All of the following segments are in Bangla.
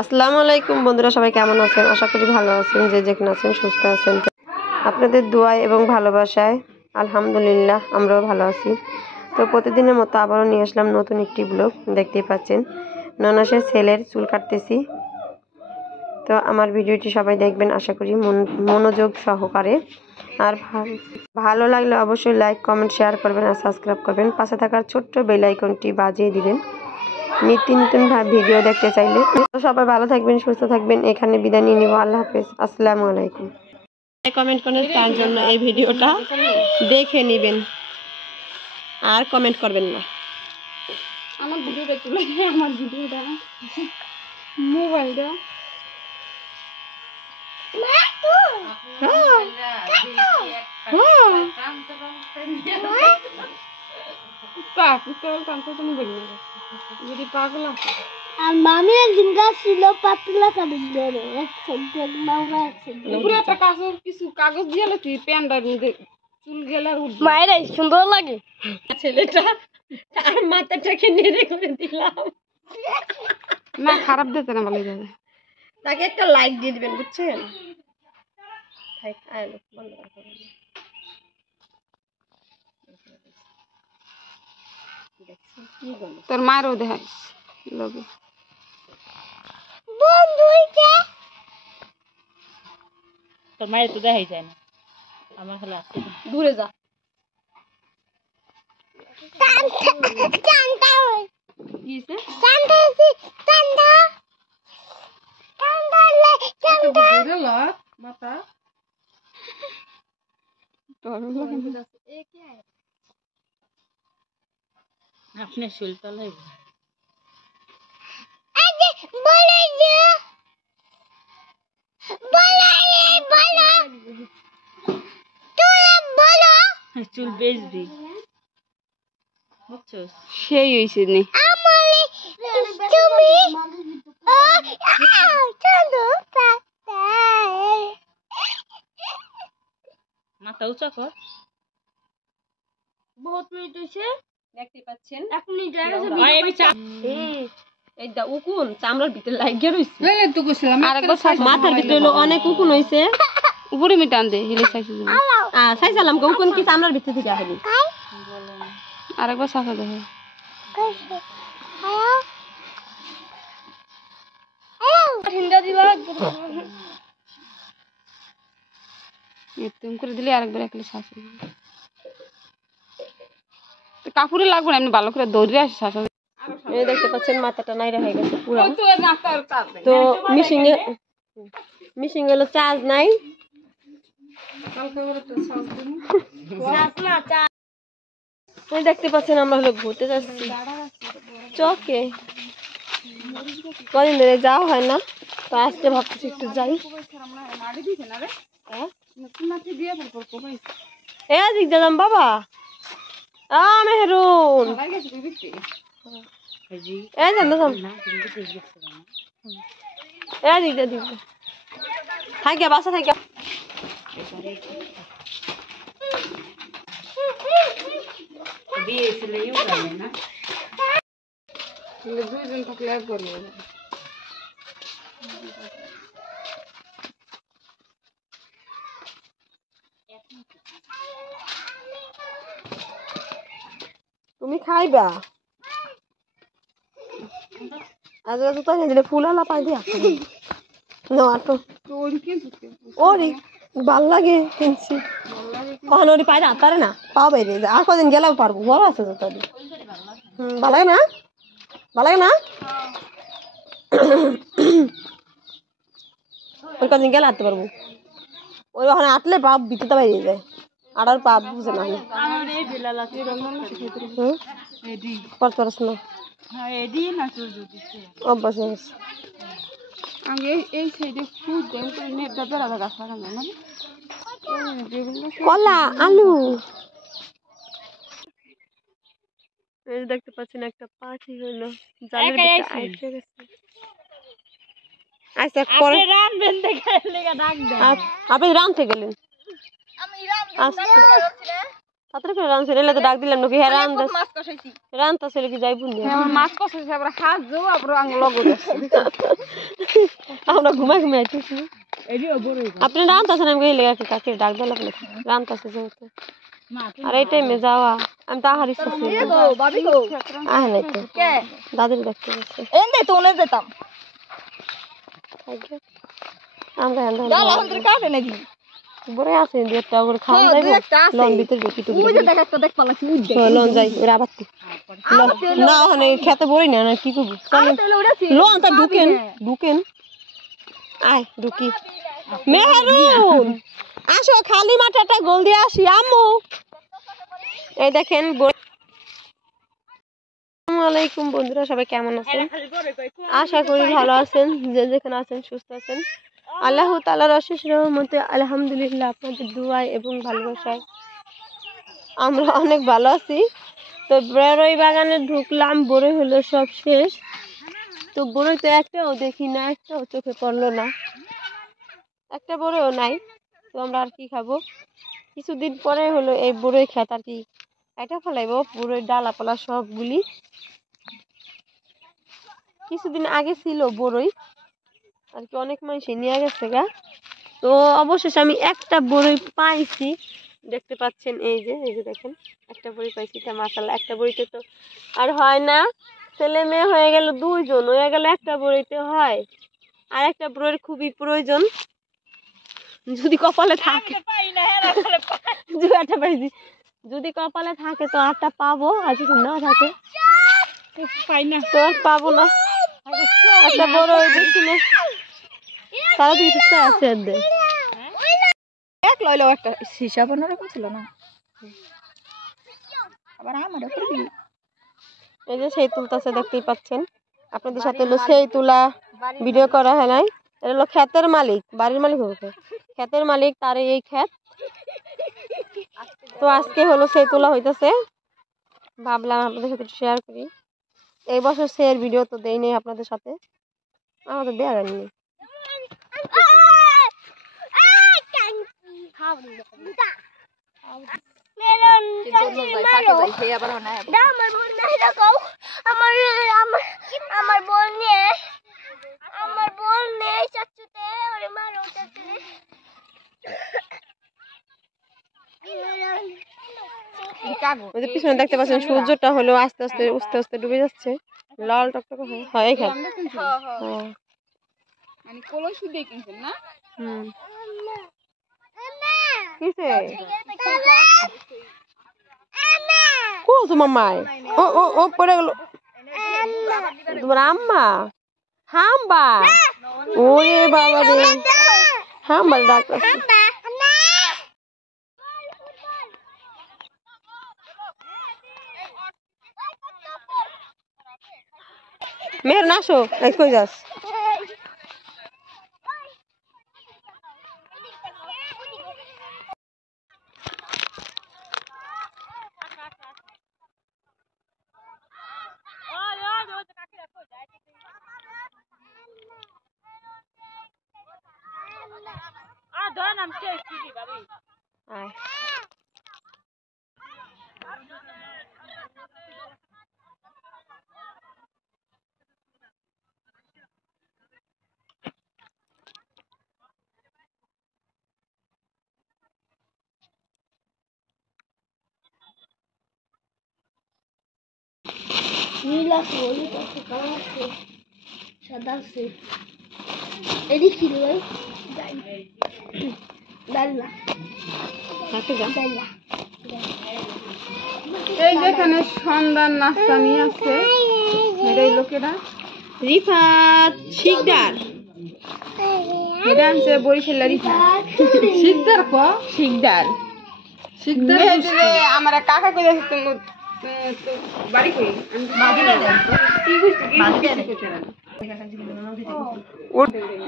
আসসালামু আলাইকুম বন্ধুরা, সবাই কেমন আছেন? আশা করি ভালো আছেন, যে যেখানে আছেন সুস্থ আছেন। আপনাদের দোয়ায় এবং ভালোবাসায় আলহামদুলিল্লাহ আমরাও ভালো আছি। তো প্রতিদিনের মতো আবারও নিয়ে আসলাম নতুন একটি ব্লগ। দেখতেই পাচ্ছেন ননাসের ছেলের চুল কাটতেছি। তো আমার ভিডিওটি সবাই দেখবেন আশা করি মনোযোগ সহকারে। আর ভালো লাগলে অবশ্যই লাইক কমেন্ট শেয়ার করবেন আর সাবস্ক্রাইব করবেন। পাশে থাকার ছোট্ট বেল আইকনটি বাজিয়ে দিবেন নিত্য নতুন ভিডিও দেখতে চাইলে। সবাই ভালো থাকবেন, সুস্থ থাকবেন। এখানে বিদায় নিয়ে নিব। আল্লাহ হাফেজ, আসসালামু আলাইকুম। কমেন্ট করেন, তার জন্য এই ভিডিওটা দেখে নেবেন আর কমেন্ট করবেন না। আমার ভিডিওটা তুলে আমার ভিডিওটা মোবাইলটা মামি একদিন ছিল পাতলা কাগজ কিছু কাগজ দিয়ে প্যান্ডার চুল গেলে মায়ের সুন্দর লাগে। ছেলেটা তার মাথাটাকে নেড়ে করে দিলাম। না খারাপ দিতে না বলে যাবে। তাকে একটা লাইক দিয়ে দিবেন, বুঝছেন? তোর মায়েরও দেখাই লগে তোর মায়ের তো দেখাই যায় না, আমার হলো আসতে দূরে যা। আপনার শরীর তলায় চুল বেচবি, বুঝছো? সেই হয়েছে নি মাথা উঁচা কর। বহুত মিনিট হয়েছে, দেখতে পাচ্ছেন এখনই এই দা উকুন চামড়ার ভিতরে লাগিয়ে রইছে। মাথার ভিতরে অনেক উকুন হইছে। উপরে মিটান দে হিলে চাইছি চাইছিলাম উকুন কি চামড়ার ভিতর থেকে আসেনি। আরেকবার সাফা দেখো। এরকম করে দিলে আরেকবার একলে শ্বাস কাপড়ে লাগবে না, এমনি ভালো করে দৌড়ে আসে শ্বাস। এই দেখতে পাচ্ছেন মাথাটা নাইরা হয়ে গেছে পুরো। তো মিশিং হলো চার্জ নাই। এই দেখতে পাচ্ছেন আমরা হলো ঘুরতে যাচ্ছি চকে। কদিন ধরে যাওয়া হয় না, তো আজকে ভাবতেছি একটু যাই। এদিক যাম বাবা। মেহরুন থাকিয়া বাসা থাকিয়া দুইজন থাকলে একবার তুমি খাইবা আজ তো দিলে ফুল আলা পাই দিয়া ওরে ভাল লাগে কিনছি। কখন ওরি পাই পারে না পাও বাইরে আর কদিন গেলেও পারবো, বড় আছে তো তাদের। ভাল লাগে না, ভাল লাগে না। ওই কদিন গেলে আটতে পারবো। ওই ওখানে আটলে পাপ ভিতরতে বাইরে যায় আর পাপ বুঝে না। করতে পারছ না অভ্যাস হয়ে গেছে। কলা আলু এই দেখতে পাচ্ছেন একটা পাখি হইলো আপনি রামতে গেলেন। তাড়াতাড়ি করে রানছে এলে তো ডাক দিলাম নাকি হ্যাঁ রান্তা ছিল কি যাইবুন আমার মাছ কষাইছে আবার হাত যাও আবার লগো যাচ্ছে আমরা ঘুমাই ঘুমাই আইতেছি আপনি রান্তাছেন আমি গেলে আর কি কাকে ডাক দিলাম আপনাকে রান্তাছে যেহেতু আর এই টাইমে যাওয়া আমি তো আহার ইচ্ছা ছিল আহ নাই তো দাদির দেখতে গেছে আমরা বড় আছে একটা করে খাওয়া যাইব লন ভিতর দেখি তো লন যাই ওরা আবার না ওখানে খেতে বড়ি না কি করবো লন তা ঢুকেন ঢুকেন আয় ঢুকি মেহেরুন আসো খালি মাথাটা গোল দিয়ে আসি আম্মু এই দেখেন আসসালামু আলাইকুম বন্ধুরা সবাই কেমন আছেন আশা করি ভালো আছেন যে যেখানে আছেন সুস্থ আছেন আল্লাহ তাআলার অশেষ রহমতে আলহামদুলিল্লাহ আপনাদের দোয়ায় এবং ভালোবাসায় আমরা অনেক ভালো আছি তো বড়ই বাগানে ঢুকলাম বড়ই হলো সব শেষ তো বড়ই তো একটাও দেখি না একটাও চোখে পড়লো না একটা বড়ইও নাই তো আমরা আর কি খাবো কিছুদিন পরে হলো এই বড়ই খেত আর কি এটা ফেলাইবো বড়ই ডালাপালা সবগুলি কিছুদিন আগে ছিল বড়ই আর কি অনেক মানুষ নিয়ে গেছে গা তো অবশেষে আমি একটা বড়ই পাইছি দেখতে পাচ্ছেন এই যে দেখেন একটা বড়ি পাইছি তা মাশাআল্লাহ একটা বড়িতে তো আর হয় না ছেলে মেয়ে হয়ে গেল দুইজন হয়ে গেল একটা বড়িতে হয় আর একটা বড়ির খুবই প্রয়োজন যদি কপালে থাকে একটা পাইছি যদি কপালে থাকে তো আটটা পাবো আর যদি না থাকে পাই না তো আর পাবো না একটা বড় দেখছি না সারা দিন চেষ্টা আছে এক লইলো একটা হিসাব অন্যরকম ছিল না আবার আমার এই যে সেই তুলতাছে দেখতেই পাচ্ছেন আপনাদের সাথে হলো সেই তুলা ভিডিও করা হয় নাই এটা হলো ক্ষেতের মালিক বাড়ির মালিক হবে ক্ষেতের মালিক তার এই ক্ষেত তো আজকে হলো সেই তুলা হইতেছে ভাবলাম আপনাদের সাথে শেয়ার করি এই বছর সেই ভিডিও তো দেই নেই আপনাদের সাথে আমাদের দেওয়া যায়নি ওদের পিছনে দেখতে পাচ্ছেন সূর্যটা হলো আস্তে আস্তে উস্তে উস্তে ডুবে যাচ্ছে লাল টকটকে হয় এই খেত মানে কলসি দিয়ে কিনছেন না কিসে কোস মামাই ও পড়ে গেল তোমার আম্মা হাম্বা ওরে বাবা রে হাম্বা ডাক্তার মেয়ের নাসো কই যাস আয় নীল আছে হলুদ আছে কালো আছে সাদা আছে এদিক কি রে ডাল্লা কাকে যা ডাল্লা এই যেখানে সন্ধ্যার নাস্তা নিয়ে আছে এই লোকেরা রিফাত শিকদার এটা আনছে বরিশালের শিকদার শিকদার শিকদার আমার কাকা কই যাচ্ছে তুমি বাড়ি কই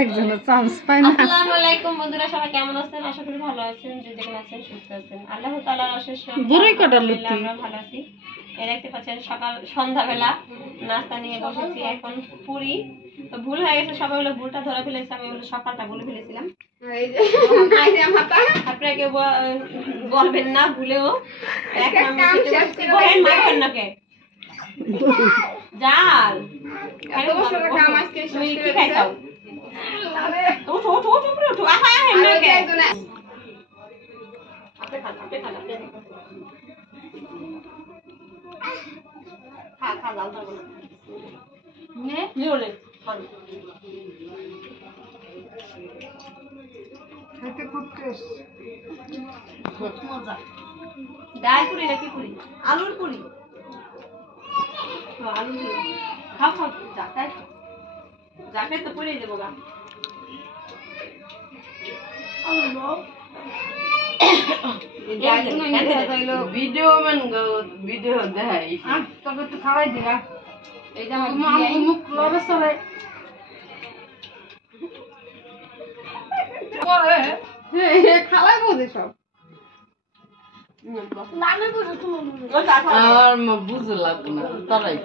একজনের চান্স পায় না আসসালামু আলাইকুম বন্ধুরা সবাই কেমন আছেন আশা করি ভালো আছেন যে যেখানে আছেন সুস্থ আছেন আল্লাহ তাআলার অশেষ বুড়ি কাটার লুটি আমরা ভালো আছি এই দেখতে পাচ্ছেন সকাল সন্ধ্যাবেলা নাস্তা নিয়ে বসেছি এখন পুরি তো ভুল হয়ে গেছে, সবাই হলো ভুলটা ধরে ফেলেছে, আমি হলো সকালটা বলে ফেলেছিলাম। আর এই যে মাইরা মাথা আপনারা কেউ বলবেন না ভুলেও। এখন আমি কাম খেতে শেষ বসছি। করে বহেন, দিয়েছে। মাখেন না কে? জাল। এত বছর কাম আজকে শেষ তুমি করে কি খাইছাও? আরে ওঠো, ওঠো, ওঠো, উপরে ওঠো। আহা, আর হেন না ওই যে কে? একজনে আপনি খান, আপনি খান, আপনি খান। খা, খা, জাল খাবো না। নিওলে, খান। খেতে খুব টেস্ট। খুব মজা। ডাল পুরি নাকি পুরি? আলুর পুরি। আলু পুরি। খাও, খাও, যা, তাই খাও। যা খাই তো পরেই যাবো গা। ভিডিও দেখাই তোকে একটু খাওয়াই দিবা এই যে আমার মুখ লড়ে সরে খাওয়াই বোঝে সব আমি বুঝো তোমার বুঝো ওই কাঁচা। আমার বুঝে লাগবে না তারাই